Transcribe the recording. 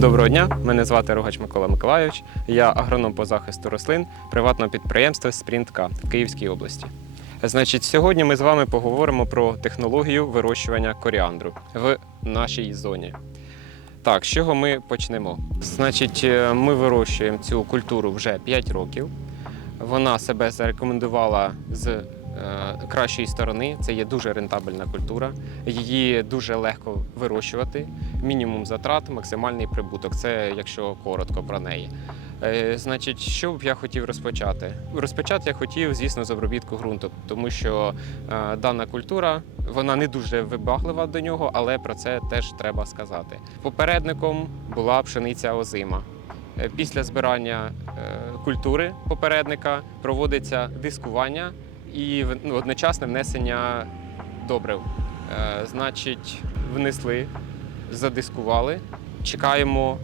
доброго дня. Мене звати Рогач Микола Миколайович. Я агроном по захисту рослин приватного підприємства Спрінтка в Київській області. Значить, сьогодні ми з вами поговоримо про технологію вирощування коріандру в нашій зоні. Так, з чого ми почнемо? Значить, е, ми вирощуємо цю культуру вже 5 років. Вона себе зарекомендувала з кращої сторони. Це є дуже рентабельна культура. Її дуже легко вирощувати. Мінімум затрат, максимальний прибуток. Це якщо коротко про неї. Е, Значить, що б я хотів розпочати? Розпочати я хотів, звісно, з обробітку ґрунту, тому що е, дана культура вона не дуже вибаглива до нього, але про це теж треба сказати. Попередником була пшениця озима. Е, Після збирання е, культури попередника проводиться дискування і ну, одночасне внесення добрив. Е, Значить, внесли, задискували, чекаємо